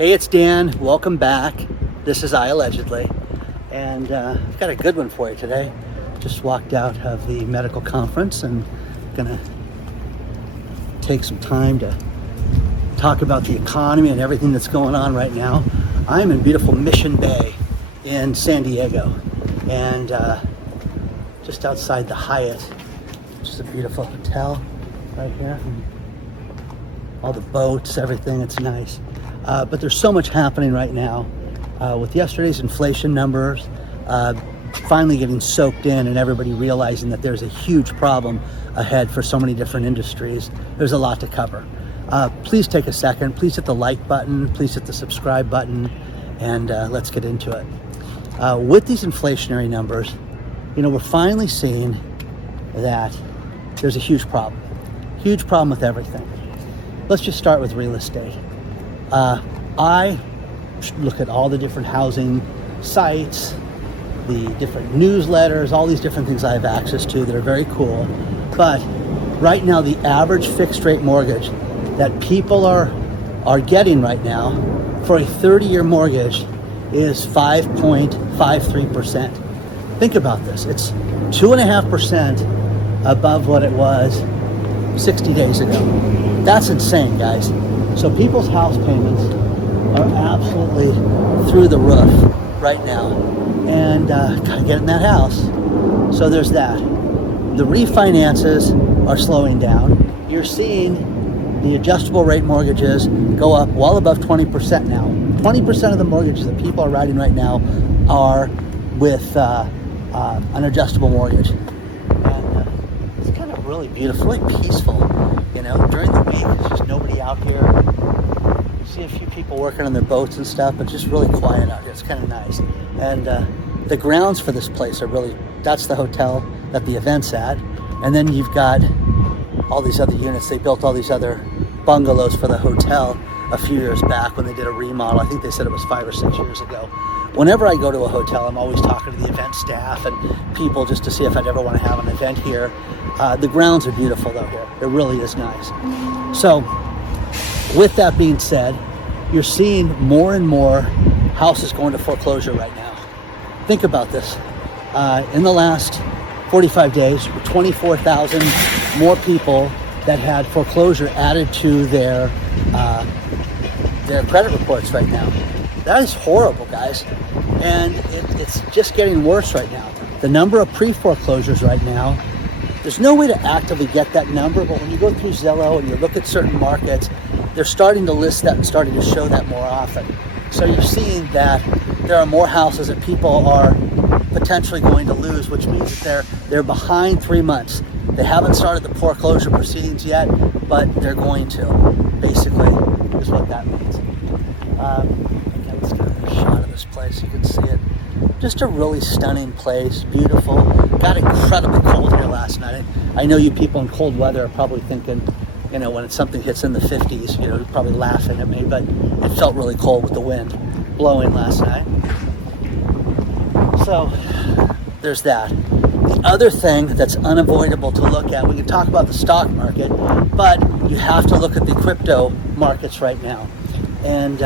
Hey, it's Dan. Welcome back. This is iAllegedly, and I've got a good one for you today. Just walked out of the medical conference and gonna take some time to talk about the economy and everything that's going on right now. I'm in beautiful Mission Bay in San Diego, and just outside the Hyatt, which is a beautiful hotel right here. All the boats, everything, it's nice. But there's so much happening right now with yesterday's inflation numbers finally getting soaked in and everybody realizing that there's a huge problem ahead for so many different industries. There's a lot to cover. Please take a second. Please hit the like button. Please hit the subscribe button, and let's get into it. With these inflationary numbers, you know, we're finally seeing that there's a huge problem. Huge problem with everything. Let's just start with real estate. I look at all the different housing sites, the different newsletters, all these different things I have access to that are very cool. But right now, the average fixed rate mortgage that people are getting right now for a 30-year mortgage is 5.53%. Think about this. It's 2.5% above what it was 60 days ago. That's insane, guys. So people's house payments are absolutely through the roof right now, and gotta get in that house. So there's that. The refinances are slowing down. You're seeing the adjustable rate mortgages go up well above 20% now. 20% of the mortgages that people are writing right now are with an adjustable mortgage. And it's kind of really beautiful, really peaceful. You know, during the week, there's just nobody out here. You see a few people working on their boats and stuff, but just really quiet out here. It's kind of nice. And the grounds for this place are really, that's the hotel that the event's at. And then you've got all these other units. They built all these other bungalows for the hotel a few years back when they did a remodel. I think they said it was 5 or 6 years ago. Whenever I go to a hotel, I'm always talking to the event staff and people just to see if I'd ever want to have an event here. The grounds are beautiful though here. It really is nice. So with that being said, you're seeing more and more houses going to foreclosure right now. Think about this. In the last 45 days, 24,000 more people that had foreclosure added to their credit reports right now. That is horrible, guys. And it's just getting worse right now. The number of pre-foreclosures right now, there's no way to actively get that number, but when you go through Zillow and you look at certain markets, they're starting to list that and starting to show that more often. So you're seeing that there are more houses that people are potentially going to lose, which means that they're behind 3 months. They haven't started the foreclosure proceedings yet, but they're going to, basically, is what that means. Let's get a shot of this place. You can see it. Just a really stunning place, beautiful. Got incredibly cold here last night. I know you people in cold weather are probably thinking, you know, when something hits in the 50s, you know, you're probably laughing at me, but it felt really cold with the wind blowing last night. So there's that. The other thing that's unavoidable to look at, we can talk about the stock market, but you have to look at the crypto markets right now. And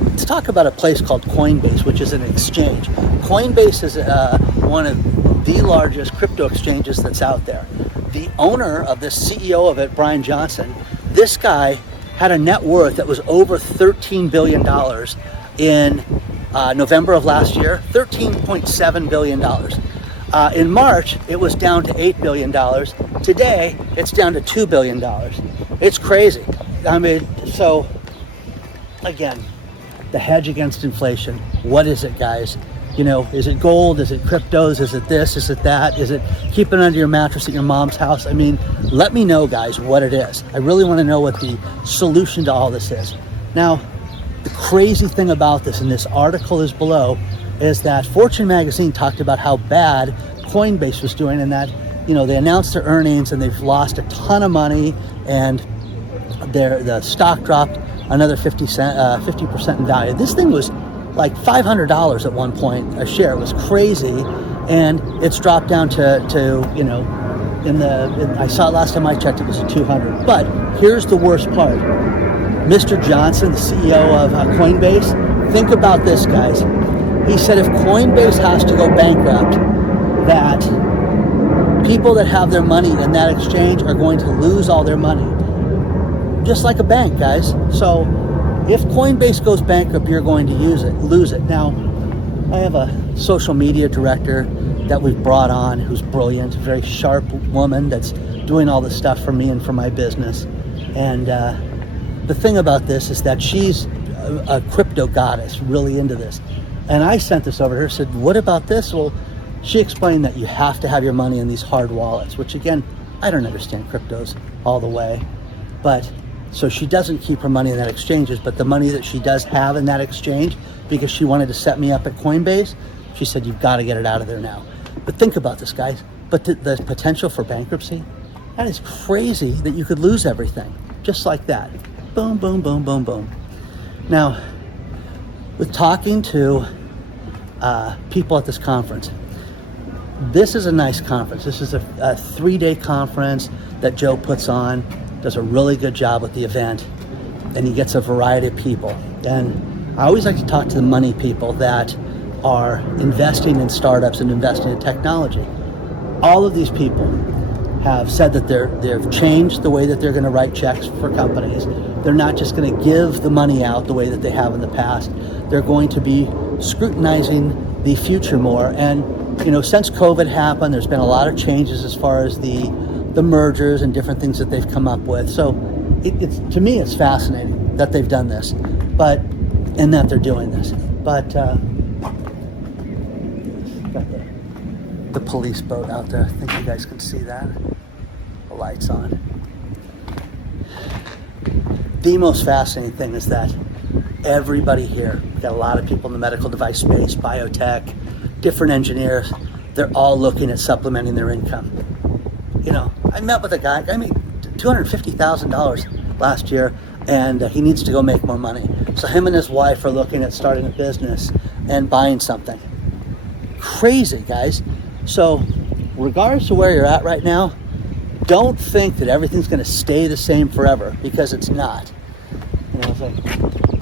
let's talk about a place called Coinbase, which is an exchange. Coinbase is one of the largest crypto exchanges that's out there. The owner of this, CEO of it, Brian Johnson, this guy had a net worth that was over $13 billion in November of last year, $13.7 billion. In March, it was down to $8 billion. Today, it's down to $2 billion. It's crazy. I mean, so again, the hedge against inflation. What is it, guys? You know, is it gold? Is it cryptos? Is it this? Is it that? Is it keeping it under your mattress at your mom's house? I mean, let me know, guys, what it is. I really want to know what the solution to all this is. Now, the crazy thing about this, and this article is below, is that Fortune magazine talked about how bad Coinbase was doing, and that, you know, they announced their earnings and they've lost a ton of money, and the stock dropped another 50% in value. This thing was like $500 at one point a share. It was crazy, and it's dropped down to you know, I saw it last time I checked, it was 200. But here's the worst part. Mr. Johnson, the CEO of Coinbase, think about this, guys. He said if Coinbase has to go bankrupt, that people that have their money in that exchange are going to lose all their money. Just like a bank, guys. So if Coinbase goes bankrupt, you're going to lose it. Now, I have a social media director that we've brought on who's brilliant, a very sharp woman that's doing all this stuff for me and for my business. And the thing about this is that she's a crypto goddess, really into this. And I sent this over to her, said, what about this? Well, she explained that you have to have your money in these hard wallets, which again, I don't understand cryptos all the way. But so she doesn't keep her money in that exchanges, but the money that she does have in that exchange, because she wanted to set me up at Coinbase, she said, you've got to get it out of there now. But think about this, guys. But the potential for bankruptcy, that is crazy that you could lose everything just like that. Boom, boom, boom, boom, boom. Now, with talking to people at this conference, this is a nice conference. This is a 3-day conference that Joe puts on, does a really good job with the event, and he gets a variety of people. And I always like to talk to the money people that are investing in startups and investing in technology. All of these people have said that they've changed the way that they're going to write checks for companies. They're not just going to give the money out the way that they have in the past. They're going to be scrutinizing the future more. And you know, since COVID happened, there's been a lot of changes as far as the mergers and different things that they've come up with. So it's to me, it's fascinating that they've done this, and that they're doing this. But got the police boat out there. I think you guys can see that. The lights on. The most fascinating thing is that everybody here, we've got a lot of people in the medical device space, biotech, different engineers, they're all looking at supplementing their income. You know, I met with a guy, I made $250,000 last year, and he needs to go make more money. So him and his wife are looking at starting a business and buying something. Crazy, guys. So regardless of where you're at right now, don't think that everything's going to stay the same forever, because it's not. You know, as I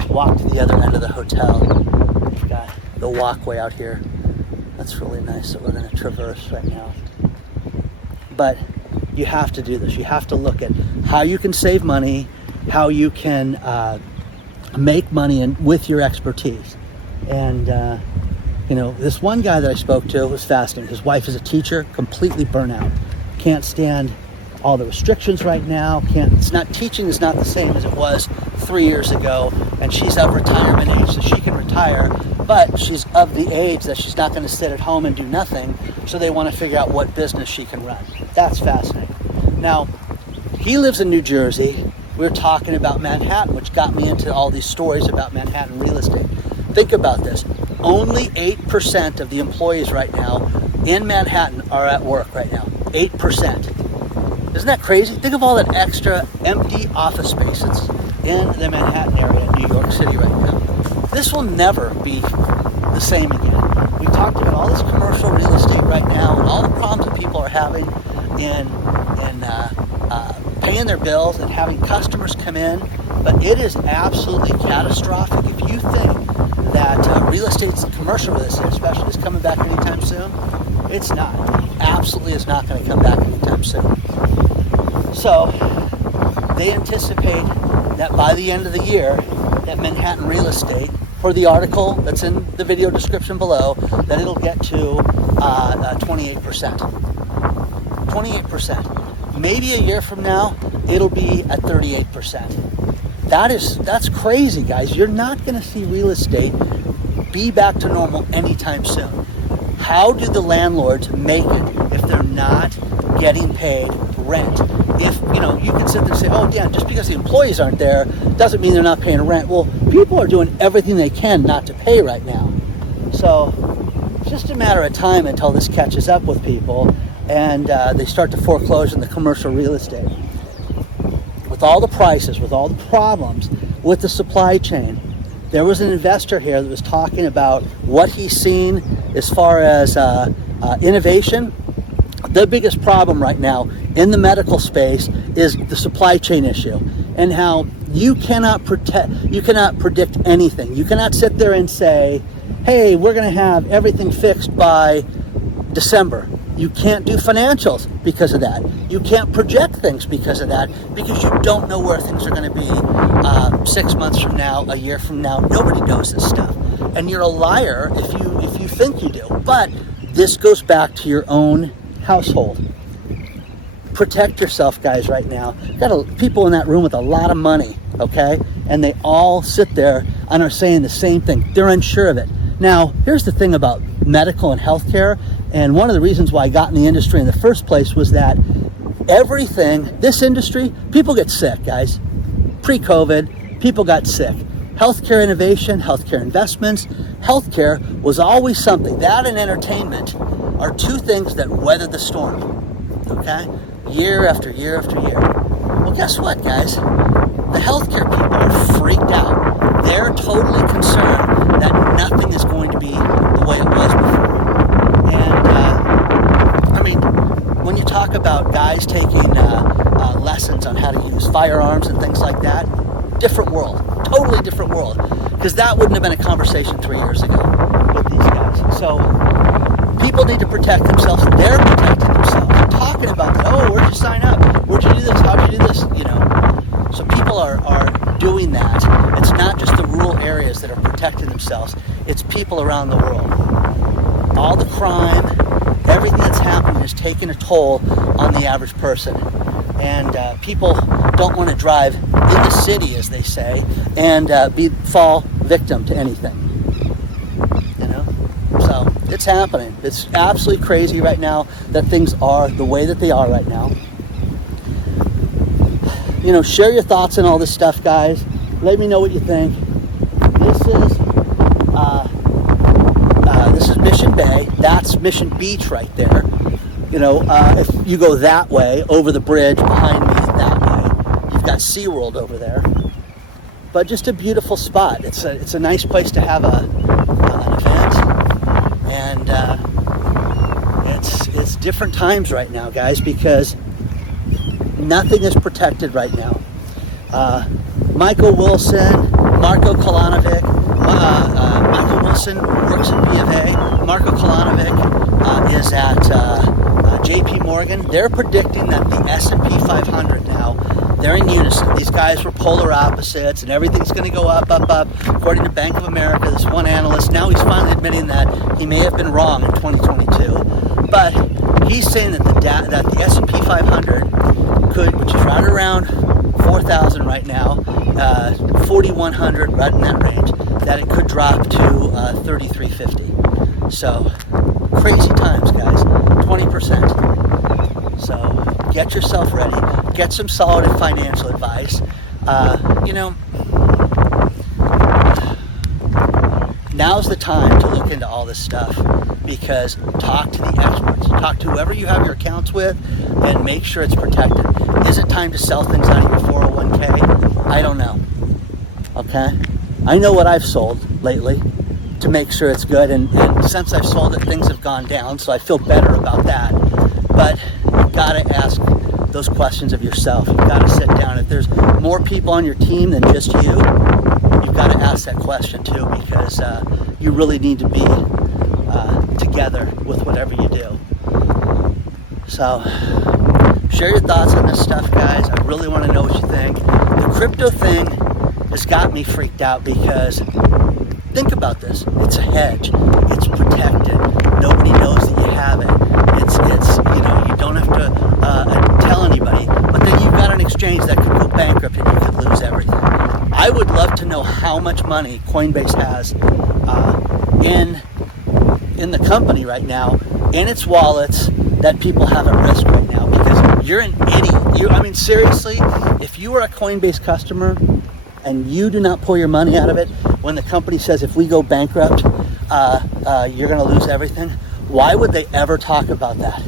walk to the other end of the hotel, we've got the walkway out here. That's really nice that we're going to traverse right now. But you have to do this. You have to look at how you can save money, how you can make money with your expertise. And you know, this one guy that I spoke to was fascinating. His wife is a teacher, completely burnt out. Can't stand all the restrictions right now. Teaching is not the same as it was 3 years ago, and she's of retirement age, so she can retire, but she's of the age that she's not going to sit at home and do nothing, so they want to figure out what business she can run. That's fascinating. Now, he lives in New Jersey. We were talking about Manhattan, which got me into all these stories about Manhattan real estate. Think about this. Only 8% of the employees right now in Manhattan are at work right now. 8%. Isn't that crazy? Think of all that extra empty office space that's in the Manhattan area in New York City right now. This will never be the same again. We talked about all this commercial real estate right now and all the problems that people are having in paying their bills and having customers come in. But it is absolutely catastrophic if you think that real estate, commercial real estate especially, is coming back anytime soon. It's not. Absolutely is not going to come back anytime soon. So they anticipate that by the end of the year, that Manhattan real estate, for the article that's in the video description below, that it'll get to 28%. 28%. Maybe a year from now, it'll be at 38%. That's crazy, guys. You're not going to see real estate be back to normal anytime soon. How do the landlords make it if they're not getting paid rent? If, you know, you can sit there and say, oh, yeah, just because the employees aren't there doesn't mean they're not paying rent. Well, people are doing everything they can not to pay right now. So it's just a matter of time until this catches up with people and they start to foreclose in the commercial real estate. With all the prices, with all the problems with the supply chain, there was an investor here that was talking about what he's seen as far as innovation. The biggest problem right now in the medical space is the supply chain issue, and how you cannot predict anything. You cannot sit there and say, hey, we're going to have everything fixed by December. You can't do financials because of that. You can't project things because of that, because you don't know where things are going to be 6 months from now, a year from now. Nobody knows this stuff. And you're a liar if you think you do. But this goes back to your own household. Protect yourself, guys, right now. Got people in that room with a lot of money, okay? And they all sit there and are saying the same thing. They're unsure of it. Now, here's the thing about medical and healthcare, and one of the reasons why I got in the industry in the first place was that this industry, people get sick, guys. Pre-COVID, people got sick. Healthcare innovation, healthcare investments, healthcare was always something. That and entertainment are two things that weather the storm, okay? Year after year after year. Well, guess what, guys? The healthcare people are freaked out. They're totally concerned that nothing is going to be the way it was before. And, when you talk about guys taking lessons on how to use firearms and things like that, different world, totally different world. Because that wouldn't have been a conversation 3 years ago with these guys. So people need to protect themselves. They're protecting themselves. They're talking about that. Oh, where'd you sign up? Where'd you do this? How'd you do this? You know. So people are doing that. It's not just the rural areas that are protecting themselves. It's people around the world. All the crime, everything that's happening is taking a toll on the average person. And people don't want to drive in the city, as they say, and fall victim to anything. You know? So it's happening. It's absolutely crazy right now that things are the way that they are right now. You know, share your thoughts on all this stuff, guys. Let me know what you think. This is Mission Bay. That's Mission Beach right there. You know, if you go that way, over the bridge behind me that way, you've got SeaWorld over there. But just a beautiful spot. It's a nice place to have an event. And it's different times right now, guys, because nothing is protected right now. Michael Wilson, Marko Kolanovic, Michael Wilson works at B of A. Marko Kolanovic is at JP Morgan. They're predicting that the S&P 500 now, they're in unison. These guys were polar opposites and everything's going to go up, up, up. According to Bank of America, this one analyst, now he's finally admitting that he may have been wrong in 2022. But he's saying that the S&P 500 could, which is right around 4,000 right now, 4,100, right in that range, that it could drop to 3,350. So, crazy times, guys. 20%. So, get yourself ready. Get some solid financial advice. You know, now's the time to look into all this stuff, because talk to the experts. Talk to whoever you have your accounts with and make sure it's protected. Is it time to sell things out of your 401k? I don't know. Okay? I know what I've sold lately to make sure it's good, and since I've sold it, things have gone down, so I feel better about that. But you've got to ask those questions of yourself. You've got to sit down. If there's more people on your team than just you, you've got to ask that question too, because you really need to be together with whatever you do. So, share your thoughts on this stuff, guys. I really want to know what you think. The crypto thing has got me freaked out, because think about this. It's a hedge. It's protected. Nobody knows that you have it. It's you know, you don't have to tell anybody. But then you've got an exchange that could go bankrupt and you could lose everything. I would love to know how much money Coinbase has in the company right now, in its wallets, that people have at risk right now, because you're an idiot. I mean, seriously, if you are a Coinbase customer and you do not pull your money out of it when the company says, if we go bankrupt, you're going to lose everything, why would they ever talk about that?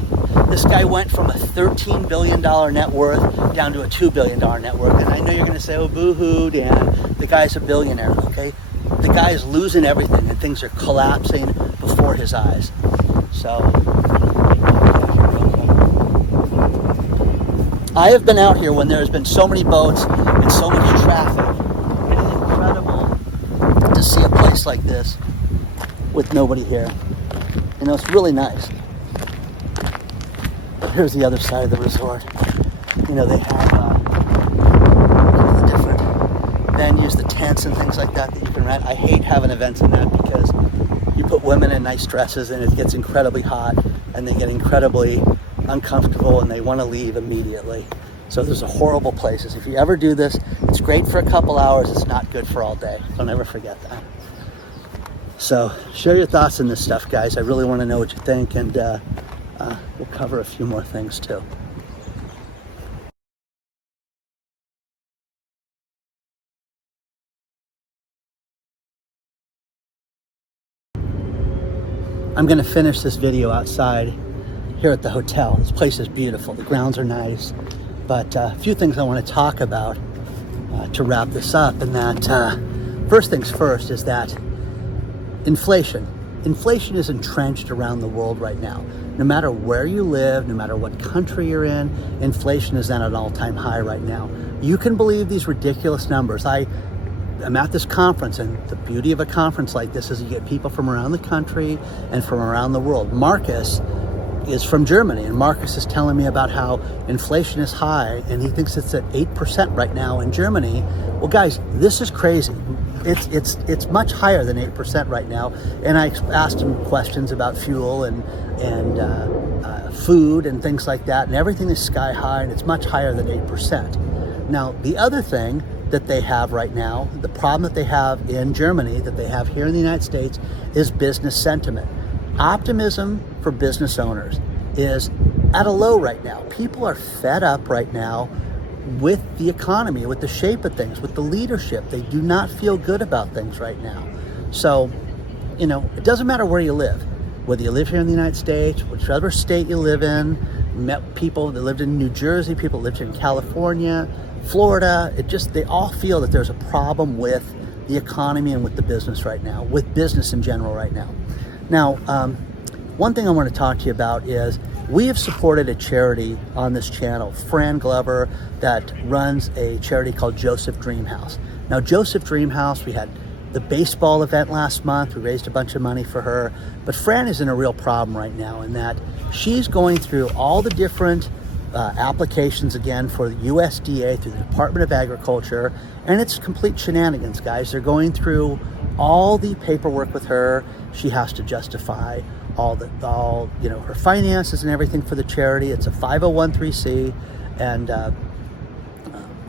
This guy went from a $13 billion net worth down to a $2 billion net worth. And I know you're going to say, oh, boo-hoo, Dan, the guy's a billionaire, okay? The guy is losing everything, and things are collapsing before his eyes. So, I have been out here when there's been so many boats and so much traffic. It is incredible to see a place like this with nobody here. You know, it's really nice. Here's the other side of the resort. You know, they have the different venues, the tents and things like that you can rent. I hate having events in that because you put women in nice dresses and it gets incredibly hot and they get incredibly uncomfortable and they want to leave immediately. So there's a horrible places. If you ever do this, it's great for a couple hours. It's not good for all day. Don't ever forget that. So share your thoughts on this stuff, guys. I really want to know what you think, and we'll cover a few more things too. I'm going to finish this video outside here at the hotel. This place is beautiful. The grounds are nice. But a few things I want to talk about to wrap this up. And that first things first is that inflation. Inflation is entrenched around the world right now. No matter where you live, no matter what country you're in, inflation is at an all-time high right now. You can believe these ridiculous numbers. I'm at this conference, and the beauty of a conference like this is you get people from around the country and from around the world. Marcus is from Germany, and Marcus is telling me about how inflation is high, and he thinks it's at 8% right now in Germany. Well, guys, this is crazy. It's much higher than 8% right now. And I asked him questions about fuel and food and things like that, and everything is sky high, and it's much higher than 8%. Now, the other thing that they have right now, the problem that they have in Germany, that they have here in the United States, is business sentiment. Optimism for business owners is at a low right now. People are fed up right now with the economy, with the shape of things, with the leadership. They do not feel good about things right now. So, you know, it doesn't matter where you live, whether you live here in the United States, whichever state you live in. Met people that lived in New Jersey, people that lived here in California, Florida. They all feel that there's a problem with the economy and with the business right now, with business in general right now. Now, one thing I want to talk to you about is we have supported a charity on this channel, Fran Glover, that runs a charity called Joseph Dream House. Now, Joseph Dream House, we had the baseball event last month. We raised a bunch of money for her. But Fran is in a real problem right now in that she's going through all the different applications again for the USDA through the Department of Agriculture, and it's complete shenanigans, guys. They're going through all the paperwork with her. She has to justify all her finances and everything for the charity. It's a 501(c) and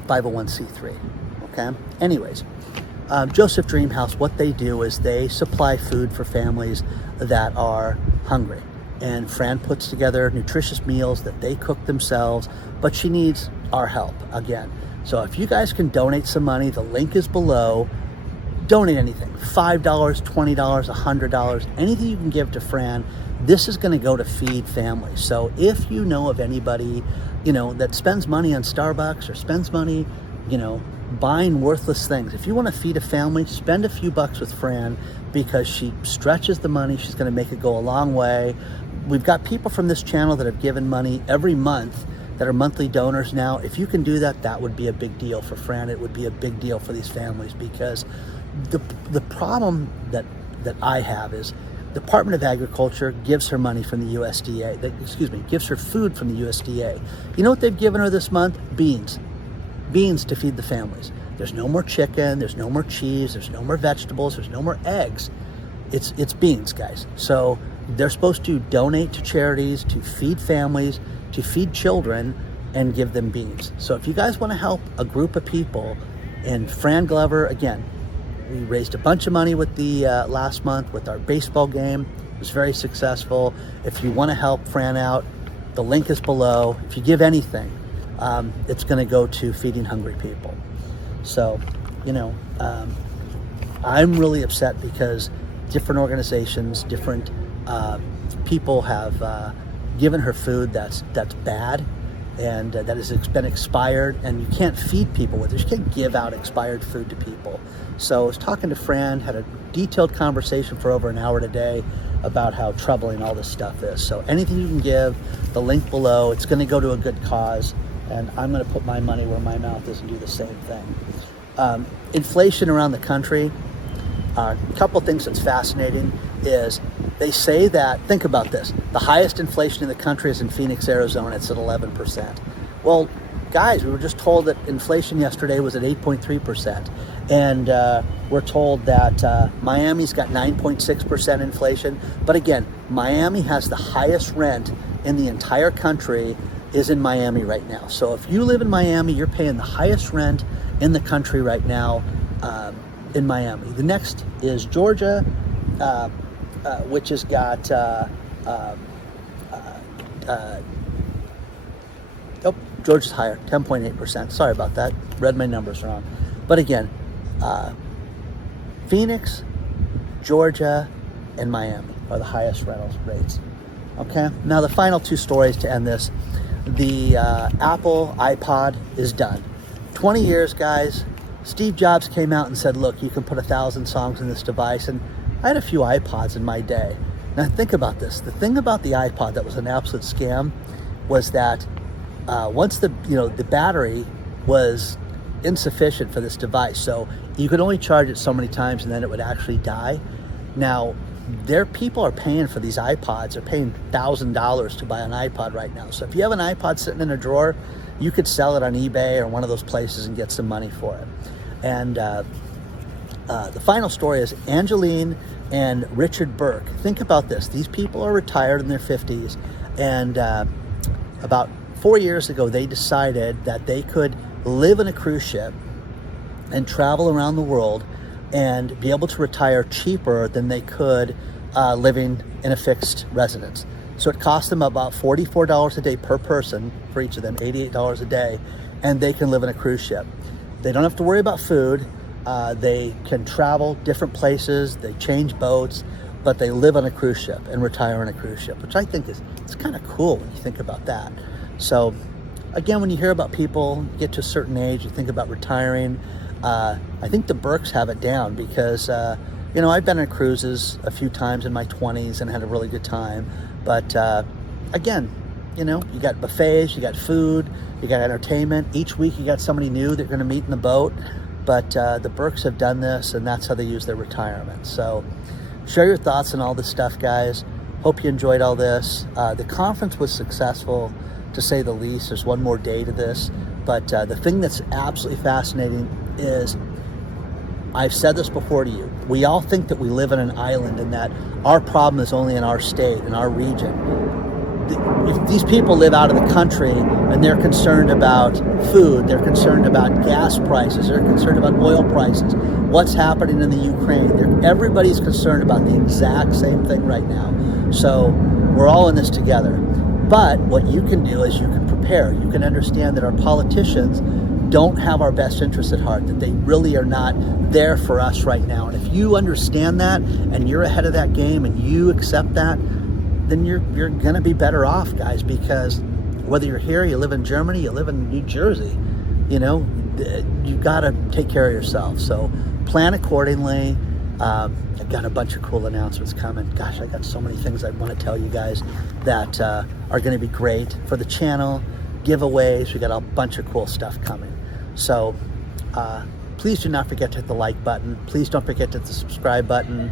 501(c)(3). Okay. Anyways, Joseph Dream House, what they do is they supply food for families that are hungry. And Fran puts together nutritious meals that they cook themselves, but she needs our help again. So if you guys can donate some money, the link is below. Donate anything, $5, $20, $100, anything you can give to Fran. This is going to go to feed families. So if you know of anybody, that spends money on Starbucks or spends money, buying worthless things, if you want to feed a family, spend a few bucks with Fran because she stretches the money. She's going to make it go a long way. We've got people from this channel that have given money every month that are monthly donors now. If you can do that, that would be a big deal for Fran. It would be a big deal for these families because the problem that I have is the Department of Agriculture gives her money from the USDA, gives her food from the USDA. You know what they've given her this month? Beans to feed the families. There's no more chicken, there's no more cheese, there's no more vegetables, there's no more eggs. It's beans, guys. So they're supposed to donate to charities, to feed families, to feed children, and give them beans. So if you guys want to help a group of people, and Fran Glover, again, we raised a bunch of money with the last month with our baseball game. It was very successful. If you want to help Fran out, the link is below. If you give anything, it's going to go to feeding hungry people. So, I'm really upset because different organizations, different people have given her food that's bad and that has been expired, and you can't feed people with it. You can't give out expired food to people. So I was talking to Fran, had a detailed conversation for over an hour today about how troubling all this stuff is. So anything you can give, the link below, it's going to go to a good cause. And I'm going to put my money where my mouth is and do the same thing. Inflation around the country. A couple things that's fascinating is they say that, think about this, the highest inflation in the country is in Phoenix, Arizona. It's at 11%. Well, guys, we were just told that inflation yesterday was at 8.3%. And we're told that Miami's got 9.6% inflation. But again, Miami has the highest rent in the entire country is in Miami right now. So if you live in Miami, you're paying the highest rent in the country right now in Miami. The next is Georgia, which has got, Georgia's higher, 10.8%. Sorry about that. Read my numbers wrong. But again, Phoenix, Georgia, and Miami are the highest rental rates. Okay, now the final two stories to end this. The Apple iPod is done. 20 years, guys. Steve Jobs came out and said, look, you can put 1,000 songs in this device. And I had a few iPods in my day. Now think about this. The thing about the iPod that was an absolute scam was that once the battery was insufficient for this device, so you could only charge it so many times and then it would actually die. Now, people are paying for these iPods. They're paying $1,000 to buy an iPod right now. So if you have an iPod sitting in a drawer, you could sell it on eBay or one of those places and get some money for it. And the final story is Angeline and Richard Burke. Think about this. These people are retired in their 50s. And about 4 years ago, they decided that they could live in a cruise ship and travel around the world and be able to retire cheaper than they could living in a fixed residence. So it cost them about $44 a day per person for each of them, $88 a day, and they can live in a cruise ship. They don't have to worry about food. They can travel different places. They change boats, but they live on a cruise ship and retire on a cruise ship, which I think it's kind of cool when you think about that. So again, when you hear about people get to a certain age, you think about retiring. I think the Burks have it down because, I've been on cruises a few times in my 20s and had a really good time. But again, you got buffets, you got food, you got entertainment. Each week you got somebody new that you're going to meet in the boat. But the Burks have done this, and that's how they use their retirement. So share your thoughts on all this stuff, guys. Hope you enjoyed all this. The conference was successful, to say the least. There's one more day to this. But the thing that's absolutely fascinating is, I've said this before to you, we all think that we live in an island and that our problem is only in our state, in our region. If these people live out of the country and they're concerned about food, they're concerned about gas prices, they're concerned about oil prices, what's happening in the Ukraine, everybody's concerned about the exact same thing right now. So we're all in this together. But what you can do is you can prepare. You can understand that our politicians don't have our best interests at heart, that they really are not there for us right now. And if you understand that and you're ahead of that game and you accept that, then you're going to be better off, guys, because whether you're here, you live in Germany, you live in New Jersey, you got to take care of yourself. So plan accordingly. I've got a bunch of cool announcements coming. Gosh, I got so many things I want to tell you guys that are going to be great for the channel. Giveaways, we got a bunch of cool stuff coming. So please do not forget to hit the like button. Please don't forget to hit the subscribe button.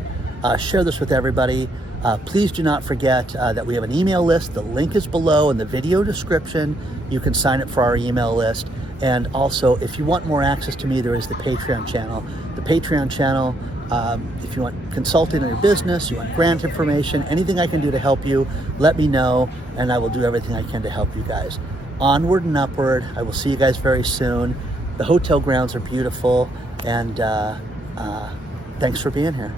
Share this with everybody. Please do not forget that we have an email list. The link is below in the video description. You can sign up for our email list. And also, if you want more access to me, there is the Patreon channel. The Patreon channel, if you want consulting in your business, you want grant information, anything I can do to help you, let me know, and I will do everything I can to help you guys. Onward and upward. I will see you guys very soon. The hotel grounds are beautiful, and thanks for being here.